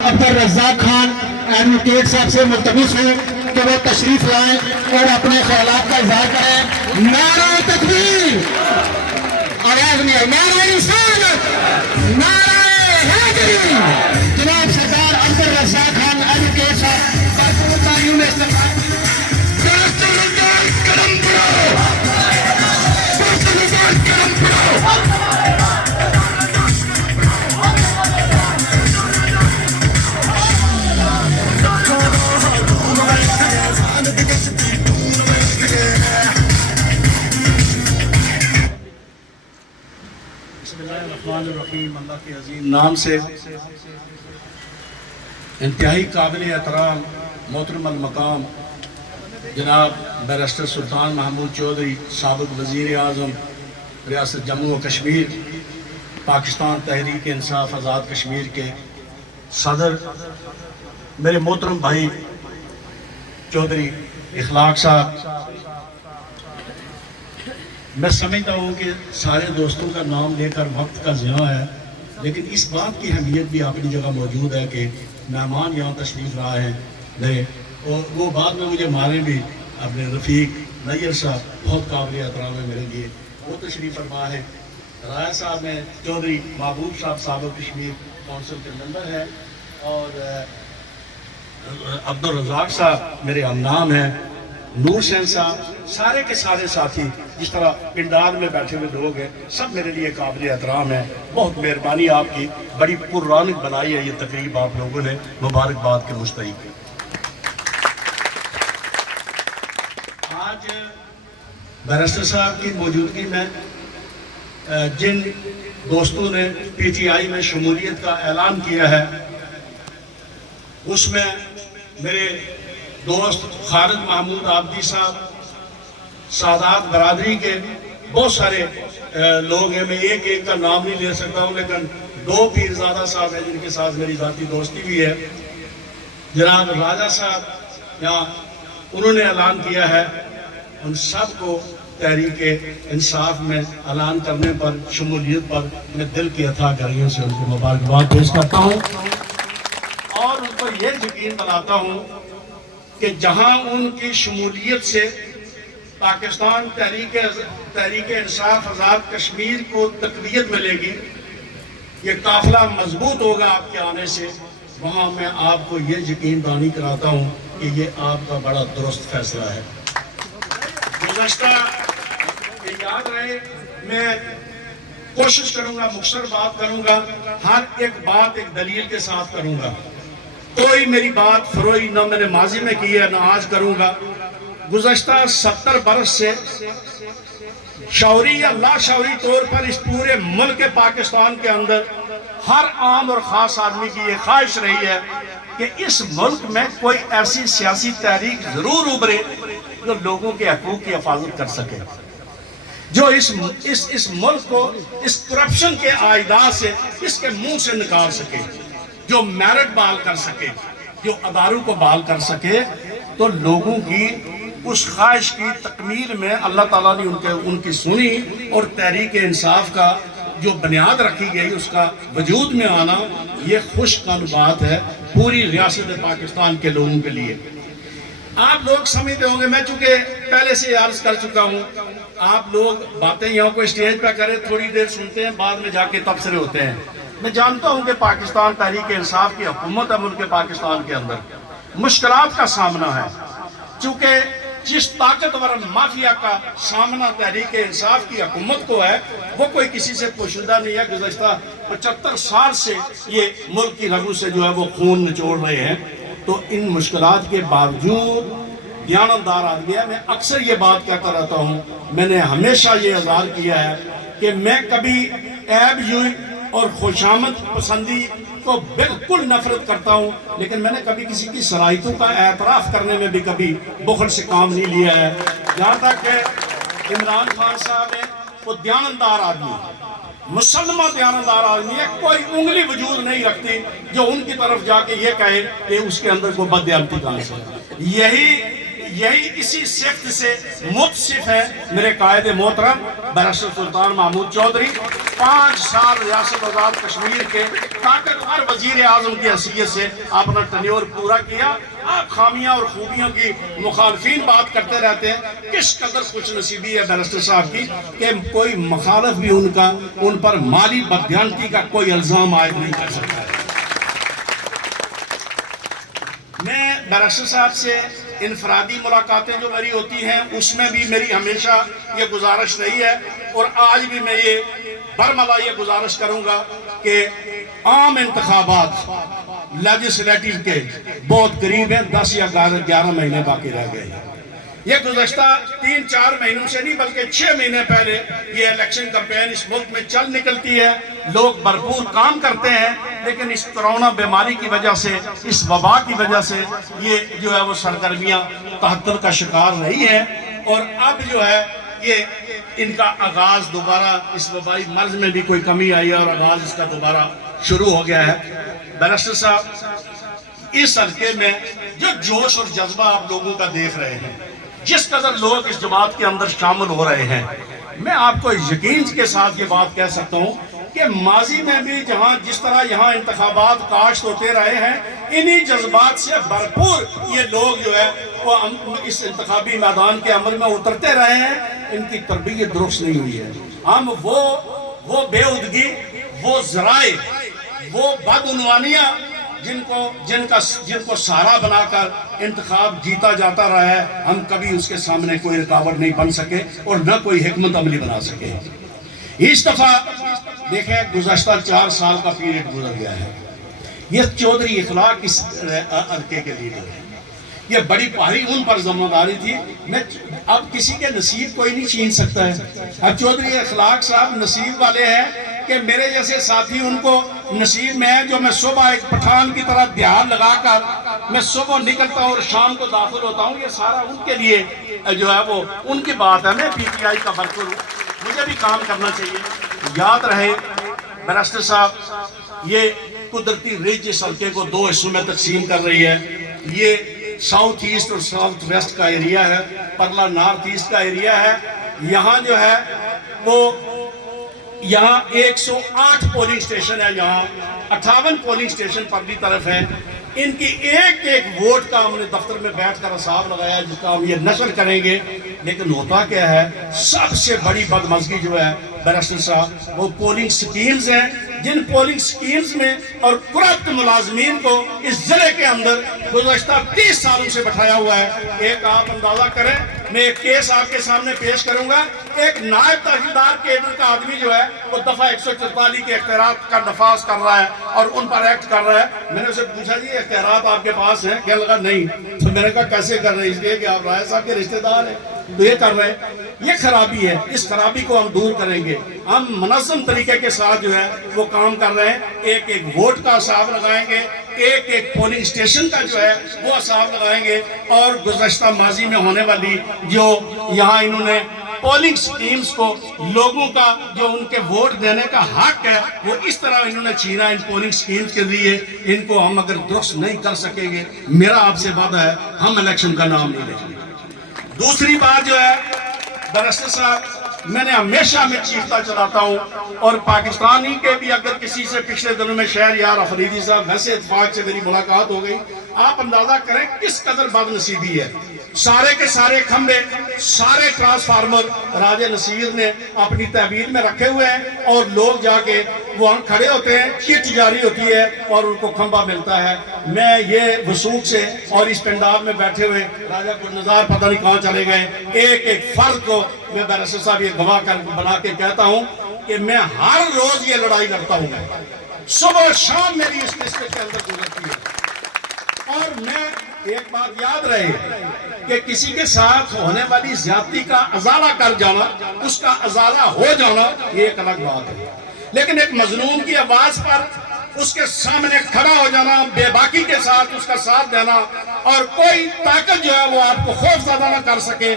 Abdul Razzaq Khan advocate صاحب سے ملتمس ہوں کہ وہ تشریف لائیں اور اپنے خیالات کا اظہار کریں۔ نعرہ تکبیر، آواز نہیں آئی، نعرہ رسالت، نعرہ حیدری۔ جناب سردار عبدالرزاق خان ایڈوکیٹ صاحب بھرپور تالیوں میں استقبال۔ بسم اللہ الرحمن الرحیم۔ اللہ کے عظیم نام سے انتہائی قابل احترام محترم المقام جناب بیرسٹر سلطان محمود چودھری، سابق وزیر اعظم ریاست جموں و کشمیر، پاکستان تحریک انصاف آزاد کشمیر کے صدر، میرے محترم بھائی چودھری اخلاق صاحب، میں سمجھتا ہوں کہ سارے دوستوں کا نام لے کر وقت کا ضیاع ہے، لیکن اس بات کی اہمیت بھی اپنی جگہ موجود ہے کہ مہمان یہاں تشریف لائے ہیں اور وہ بعد میں مجھے مارے بھی۔ اپنے رفیق نیّر صاحب بہت قابل احترام ہے میرے لیے، وہ تشریف فرما ہے۔ رائے صاحب میں چودھری محبوب صاحب سابق کشمیر کونسل کے ممبر ہیں، اور عبدالرزاق صاحب میرے ہم نام ہیں، نور حسین صاحب، سارے کے سارے ساتھی جس طرح پنڈال میں بیٹھے ہوئے لوگ ہیں، سب میرے لیے قابل احترام ہیں۔ بہت مہربانی آپ کی، بڑی پر رونق بنائی ہے یہ تقریب آپ لوگوں نے، مبارکباد کے مستحق۔ آج بیرسٹر صاحب کی موجودگی میں جن دوستوں نے پی ٹی آئی میں شمولیت کا اعلان کیا ہے، اس میں میرے دوست خالد محمود آبدی صاحب، سادات برادری کے بہت سارے لوگ ہیں، میں ایک ایک کا نام نہیں لے سکتا ہوں، لیکن دو پیرزادہ صاحب ہیں جن کے ساتھ میری ذاتی دوستی بھی ہے۔ جناب راجہ صاحب یہاں انہوں نے اعلان کیا ہے، ان سب کو تحریک انصاف میں اعلان کرنے پر، شمولیت پر میں دل کی اتھاہ گہرائیوں سے ان کو مبارکباد پیش کرتا ہوں، اور ان کو یہ یقین دلاتا ہوں کہ جہاں ان کی شمولیت سے پاکستان تحریک انصاف آزاد کشمیر کو تقویت ملے گی، یہ قافلہ مضبوط ہوگا آپ کے آنے سے، وہاں میں آپ کو یہ یقین دہانی کراتا ہوں کہ یہ آپ کا بڑا درست فیصلہ ہے۔ گزشتہ یہ یاد رہے، میں کوشش کروں گا، مختصر بات کروں گا، ہر ایک بات ایک دلیل کے ساتھ کروں گا، کوئی میری بات فروئی نہ میں نے ماضی میں کی ہے نہ آج کروں گا۔ گزشتہ 70 برس سے شعوری یا لا شعوری طور پر اس پورے ملک پاکستان کے اندر ہر عام اور خاص آدمی کی یہ خواہش رہی ہے کہ اس ملک میں کوئی ایسی سیاسی تحریک ضرور ابھرے جو لوگوں کے حقوق کی حفاظت کر سکے، جو اس ملک کو اس کرپشن کے عائدات سے اس کے منہ سے نکال سکے، جو میرٹ بحال کر سکے، جو اداروں کو بحال کر سکے۔ تو لوگوں کی اس خواہش کی تکمیل میں اللہ تعالیٰ نے ان کی سنی، اور تحریک انصاف کا جو بنیاد رکھی گئی اس کا وجود میں آنا، یہ خوش کن بات ہے پوری ریاست پاکستان کے لوگوں کے لیے۔ آپ لوگ سمجھتے ہوں گے، میں چونکہ پہلے سے عرض کر چکا ہوں، آپ لوگ باتیں یہاں کو اسٹیج پہ کریں، تھوڑی دیر سنتے ہیں، بعد میں جا کے تبصرے ہوتے ہیں۔ میں جانتا ہوں کہ پاکستان تحریک انصاف کی حکومت ہے، ملک پاکستان کے اندر مشکلات کا سامنا ہے، چونکہ جس طاقتور مافیا کا سامنا تحریک انصاف کی حکومت کو ہے، وہ کوئی کسی سے پوشیدہ نہیں ہے۔ گزشتہ 75 سال سے یہ ملک کی رگوں سے جو ہے وہ خون نچوڑ رہے ہیں، تو ان مشکلات کے باوجود دیانتدار آدمی ہے۔ میں اکثر یہ بات کہتا رہتا ہوں، میں نے ہمیشہ یہ اظہار کیا ہے کہ میں کبھی عیب جوئی اور خوشامد پسندی کو بالکل نفرت کرتا ہوں، لیکن میں نے کبھی کسی کی صلاحیتوں کا اعتراف کرنے میں بھی کبھی بخل سے کام نہیں لیا ہے۔ جہاں تک کہ عمران خان صاحب ہیں، وہ دیانتدار آدمی، مسلمہ دیانتدار آدمی ہے، کوئی انگلی وجود نہیں رکھتی جو ان کی طرف جا کے یہ کہے کہ اس کے اندر کوئی بددیانتی کہاں سے۔ یہی اسی صفت سے متصف ہے میرے قائد محترم بیرسٹر سلطان محمود چودھری، 5 سال ریاست آزاد کشمیر کے طاقتور وزیر اعظم کی حیثیت سے اپنا ٹینیور پورا کیا۔ آپ خامیاں اور خوبیوں کی مخالفین بات کرتے رہتے ہیں، کس قدر خوش نصیبی ہے بیرسٹر صاحب کی کہ کوئی مخالف بھی ان پر مالی بددیانتی کا کوئی الزام عائد نہیں کر سکتا ہے۔ میں بیرسٹر صاحب سے انفرادی ملاقاتیں جو میری ہوتی ہیں اس میں بھی میری ہمیشہ یہ گزارش رہی ہے، اور آج بھی میں یہ برملا یہ گزارش کروں گا کہ عام انتخابات لیجسلیٹیو کے بہت قریب ہیں، 10 یا 11 مہینے باقی رہ گئے ہیں۔ یہ گزشتہ 3-4 مہینوں سے نہیں بلکہ 6 مہینے پہلے یہ الیکشن کمپین اس ملک میں چل نکلتی ہے، لوگ بھرپور کام کرتے ہیں، لیکن اس کرونا بیماری کی وجہ سے، اس وبا کی وجہ سے یہ جو ہے وہ سرگرمیاں تعطل کا شکار رہی ہیں، اور اب جو ہے یہ ان کا آغاز دوبارہ اس وبائی مرض میں بھی کوئی کمی آئی ہے اور آغاز اس کا دوبارہ شروع ہو گیا ہے۔ بیرسٹر صاحب، اس حلقے میں جو جوش اور جذبہ آپ لوگوں کا دیکھ رہے ہیں، جس قدر لوگ اس جماعت کے اندر شامل ہو رہے ہیں، میں آپ کو یقین کے ساتھ یہ بات کہہ سکتا ہوں کہ ماضی میں بھی جس طرح یہاں انتخابات کاشت ہوتے رہے ہیں، انہی جذبات سے بھرپور یہ لوگ جو ہے وہ اس انتخابی میدان کے عمل میں اترتے رہے ہیں۔ ان کی تربیت درست نہیں ہوئی ہے۔ ہم وہ بےہودگی، وہ ذرائع، وہ بدعنوانیاں جن کو سہارا بنا کر انتخاب جیتا جاتا رہا ہے، ہم کبھی اس کے سامنے کوئی رکاوٹ نہیں بن سکے اور نہ کوئی حکمت عملی بنا سکے۔ اس دفعہ دیکھیں، گزشتہ 4 سال کا پیریڈ گزر گیا ہے۔ یہ چودھری اخلاق اس حلقے کے لیڈر ہیں۔ یہ بڑی بھاری ان پر ذمہ داری تھی۔ اب کسی کے نصیب کوئی نہیں چھین سکتا ہے۔ اب چودھری اخلاق صاحب نصیب والے ہیں کہ میرے جیسے ساتھی ان کو نصیب میں ہے، جو میں صبح ایک پٹھان کی طرح دیہار لگا کر میں صبح نکلتا ہوں اور شام کو داخل ہوتا ہوں۔ یہ سارا ان کے لیے جو ہے وہ ان کی بات ہے۔ میں پی ٹی آئی کا ورکر ہوں، مجھے بھی کام کرنا چاہیے۔ یاد رہے بیرسٹر صاحب، یہ قدرتی رج اس حلقے کو 2 حصوں میں تقسیم کر رہی ہے۔ یہ ساؤتھ ایسٹ اور ساؤتھ ویسٹ کا ایریا ہے، پرلا نارتھ ایسٹ کا ایریا ہے۔ یہاں جو ہے وہ یہاں 108 پولنگ سٹیشن ہے، یہاں 58 پولنگ سٹیشن پرلی طرف ہے۔ ان کی ایک ایک ووٹ کا ہم نے دفتر میں بیٹھ کر حساب لگایا، جس کا ہم یہ نشر کریں گے۔ لیکن ہوتا کیا ہے، سب سے بڑی بدمزگی جو ہے بیرسٹر صاحب، وہ پولنگ سکیمز ہیں، جن پولنگ سکیمز میں اور کرپٹ ملازمین کو اس ضلع کے اندر گزشتہ 30 سالوں سے بٹھایا ہوا ہے۔ ایک آپ اندازہ کریں، میں ایک کیس آپ کے سامنے پیش کروں گا۔ ایک نائب تحصیلدار کیڈر کا آدمی جو ہے وہ دفعہ 144 کے اختیارات کا نفاذ کر رہا ہے اور ان پر ایکٹ کر رہا ہے۔ میں نے اسے پوچھا، جی اختیارات آپ کے پاس ہیں؟ کیا لگا نہیں۔ تو میں نے کہا کیسے کر رہے ہیں؟ اس لیے کہ آپ رائے صاحب کے رشتہ دار ہیں تو یہ کر رہے ہیں۔ یہ خرابی ہے، اس خرابی کو ہم دور کریں گے۔ ہم منظم طریقے کے ساتھ جو ہے وہ کام کر رہے ہیں۔ ایک ایک ووٹ کا حساب لگائیں گے، ایک ایک پولنگ سٹیشن کا جو ہے وہ حساب لگائیں گے، اور گزشتہ ماضی میں ہونے والی جو یہاں انہوں نے پولنگ سکیمز کو، لوگوں کا جو ان کے ووٹ دینے کا حق ہے، وہ اس طرح انہوں نے چھینا ان پولنگ سکیمز کے لیے۔ ان کو ہم اگر درست نہیں کر سکیں گے، میرا آپ سے وعدہ ہے، ہم الیکشن کا نام نہیں لیں گے۔ دوسری بات جو ہے بیرسٹر صاحب، میں نے ہمیشہ میں چیختا چلاتا ہوں، اور پاکستانی کے بھی اگر کسی سے پچھلے دنوں میں شہر یار افریدی صاحب ویسے اتفاق سے میری ملاقات ہو گئی، آپ اندازہ کریں کس قدر بد نصیبی ہے۔ سارے کے سارے کھمبے، سارے ٹرانسفارمر راجہ نصیر نے اپنی تحویل میں رکھے ہوئے ہیں، اور لوگ جا کے وہاں کھڑے ہوتے ہیں، کٹ جاری ہوتی ہے اور ان کو کھمبا ملتا ہے۔ میں یہ وثوق سے اور اس پنڈال میں بیٹھے ہوئے راجہ گلنزار پتہ نہیں کہاں چلے گئے، ایک ایک فرد کو میں بیرسٹر صاحب یہ گواہ کر بنا کے کہتا ہوں کہ میں ہر روز یہ لڑائی لڑتا ہوں، صبح و شام میری اس ڈسٹرکٹ کے اندر گزرتی ہے۔ اور میں ایک بات یاد رہے کہ کسی کے ساتھ ہونے والی زیادتی کا ازالہ کر جانا، اس کا ازالہ ہو جانا، یہ ایک الگ بات ہے، لیکن ایک مظلوم کی آواز پر اس کے سامنے کھڑا ہو جانا، بے باکی کے ساتھ اس کا ساتھ دینا، اور کوئی طاقت جو ہے وہ آپ کو خوف زدہ نہ کر سکے،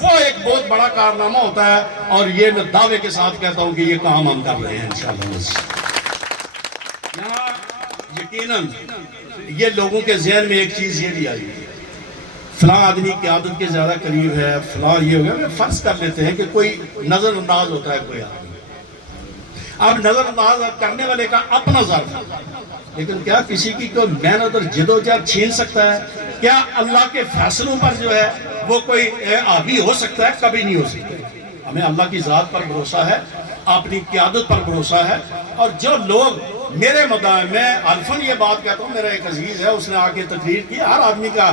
وہ ایک بہت بڑا کارنامہ ہوتا ہے۔ اور یہ میں دعوے کے ساتھ کہتا ہوں کہ یہ کام ہم کر رہے ہیں انشاءاللہ۔ یہاں یقیناً یہ لوگوں کے ذہن میں ایک چیز یہ بھی آئی ہے، فلاں آدمی قیادت کے زیادہ قریب ہے، فلاں یہ ہو گیا، فرض کر لیتے ہیں کہ کوئی نظر انداز ہوتا ہے کوئی آدمی، اب نظر انداز کرنے والے کا اپنا ظرف ہے، لیکن کیا کسی کی کوئی محنت اور جدوجہد چھین سکتا ہے؟ کیا اللہ کے فیصلوں پر جو ہے وہ کوئی حاوی ہو سکتا ہے؟ کبھی نہیں ہو سکتا۔ ہمیں اللہ کی ذات پر بھروسہ ہے، اپنی قیادت پر بھروسہ ہے، اور جو لوگ میرے مدعا میں الفن یہ بات کہتا ہوں، میرا ایک عزیز ہے، اس نے آ کے تقریر کی، ہر آدمی کا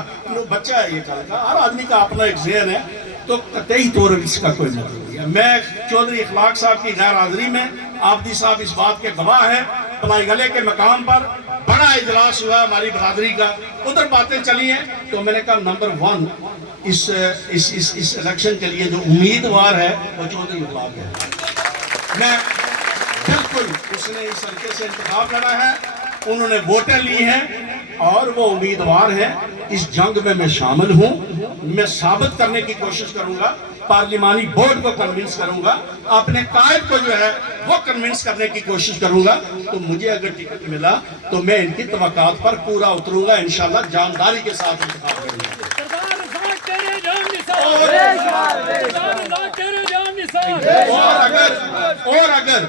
بچہ ہے، یہ کل کا ہر آدمی کا اپنا ایک ذہن ہے، تو قطعی طور اس کا کوئی مطلب نہیں ہے۔ میں چودھری اخلاق صاحب کی غیر حاضری میں، آبدی صاحب اس بات کے گواہ ہیں، پلائی گلے کے مقام پر بڑا اجلاس ہوا ہماری برادری کا، ادھر باتیں چلی ہیں، تو میں نے کہا نمبر 1 اس الیکشن کے لیے جو امیدوار ہے وہ چودھری اخلاق ہے۔ میں بالکل، اس نے اس طریقے سے انتخاب لڑا ہے، انہوں نے ووٹیں لی ہیں اور وہ امیدوار ہیں۔ اس جنگ میں شامل ہوں، میں ثابت کرنے کی کوشش کروں گا، پارلیمانی بورڈ کو کنونس کروں گا، اپنے قائد کو جو ہے وہ کنونس کرنے کی کوشش کروں گا، تو مجھے اگر ٹکٹ ملا تو میں ان کی توقعات پر پورا اتروں گا، انشاءاللہ جانداری کے ساتھ انتخاب کروں گا۔ اور اگر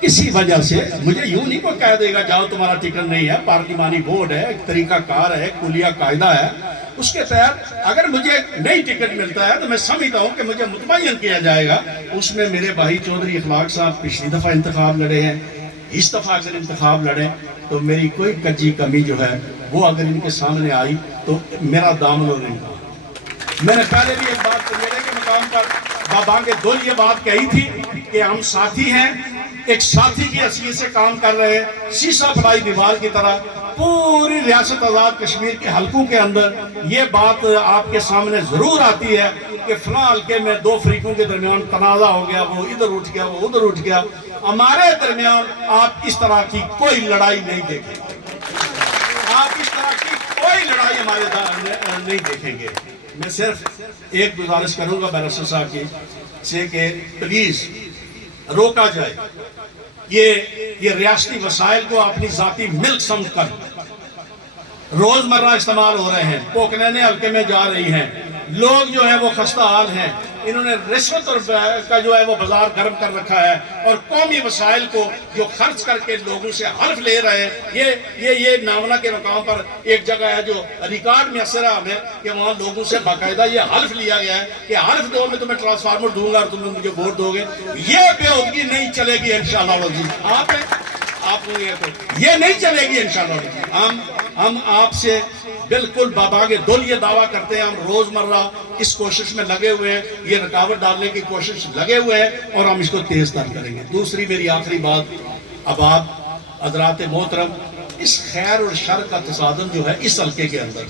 کسی وجہ سے مجھے یوں نہیں کوئی کہہ دے گا جاؤ تمہارا ٹکٹ نہیں ہے، پارلیمانی بورڈ ہے، ایک طریقہ کار ہے، کلیہ قاعدہ ہے، اس کے تحت اگر مجھے نئی ٹکٹ ملتا ہے تو میں سمجھتا ہوں کہ مجھے مطمئن کیا جائے گا۔ اس میں میرے بھائی چودھری اخلاق صاحب پچھلی دفعہ انتخاب لڑے ہیں، اس دفعہ اگر انتخاب لڑے تو میری کوئی کجی کمی جو ہے وہ اگر ان کے سامنے آئی تو میرا دامن نہیں کہا۔ میں نے پہلے بھی ایک بات میرے کے مقام پر بابانگ دل یہ بات کہی تھی کہ ہم ساتھی ہیں، ایک ساتھی کی حیثیت سے کام کر رہے ہیں، سیسا بڑائی دیوار کی طرح پوری ریاست آزاد کشمیر کے حلقوں کے اندر یہ بات آپ کے سامنے ضرور آتی ہے کہ فلاں حلقے میں 2 فریقوں کے درمیان تنازع ہو گیا، وہ ادھر اٹھ گیا، وہ ادھر اٹھ گیا۔ ہمارے درمیان آپ اس طرح کی کوئی لڑائی نہیں دیکھیں گے، آپ اس طرح کی کوئی لڑائی ہمارے نہیں دیکھیں گے۔ میں صرف ایک گزارش کروں گا بیرسٹر صاحب کی سے کہ پلیز روکا جائے یہ ریاستی وسائل کو اپنی ذاتی ملک سمجھ کر روزمرہ استعمال ہو رہے ہیں، پوکلینے حلقے میں جا رہی ہیں، لوگ جو ہیں وہ خستہ حال ہیں، انہوں نے رشوت اور کا جو ہے وہ بازار گرم کر رکھا ہے، اور قومی وسائل کو جو خرچ کر کے لوگوں سے حلف لے رہے ہیں۔ یہ نامنا کے مقام پر ایک جگہ ہے جو ریکارڈ میں اثر ہے ہمیں کہ وہاں لوگوں سے باقاعدہ یہ حلف لیا گیا ہے کہ حلف دو میں تمہیں ٹرانسفارمر دوں گا اور تم مجھے ووٹ دو گے۔ یہ بے ہودگی نہیں چلے گی انشاءاللہ عزیز، آپ یہ نہیں چلے گی انشاءاللہ۔ ہم آپ سے بالکل بابانگ دل یہ دعویٰ کرتے ہیں، ہم روزمرہ اس کوشش میں لگے ہوئے ہیں، یہ رکاوٹ ڈالنے کی کوشش لگے ہوئے ہیں، اور ہم اس کو تیز تر کریں گے۔ دوسری میری آخری بات، اب آپ حضرات محترم، اس خیر اور شر کا تصادم جو ہے اس حلقے کے اندر،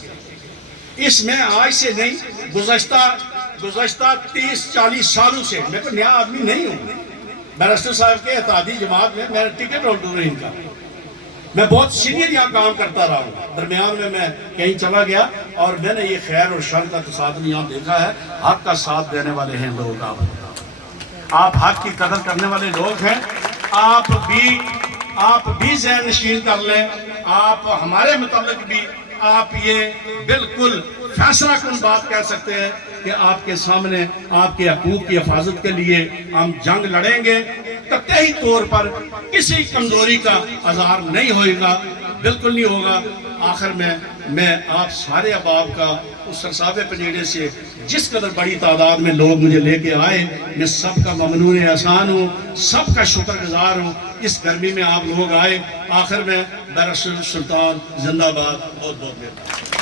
اس میں آج سے نہیں، گزشتہ 30-40 سالوں سے میں کوئی نیا آدمی نہیں ہوں۔ بیرسٹر صاحب کے اتحادی جماعت میں میرا ٹکٹ ہولڈر ہے ان کا، میں بہت سینئر یہاں کام کرتا رہا ہوں، درمیان میں کہیں چلا گیا، اور میں نے یہ خیر اور شر کا تصادم یہاں دیکھا ہے۔ حق کا ساتھ دینے والے ہیں لوگ، آپ حق کی قدر کرنے والے لوگ ہیں، آپ بھی ذہن نشین کر لیں، آپ ہمارے متعلق بھی آپ یہ بالکل فیصلہ کن بات کہہ سکتے ہیں کہ آپ کے سامنے آپ کے حقوق کی حفاظت کے لیے ہم جنگ لڑیں گے، قطعی طور پر کسی کمزوری کا اظہار نہیں ہوئے گا، بالکل نہیں ہوگا۔ آخر میں آپ سارے احباب کا اس سرسابے پنجیڑے سے جس قدر بڑی تعداد میں لوگ مجھے لے کے آئے، میں سب کا ممنون احسان ہوں، سب کا شکر گزار ہوں۔ اس گرمی میں آپ لوگ آئے، آخر میں بیرسٹر سلطان زندہ باد، بہت بہت مہربانی۔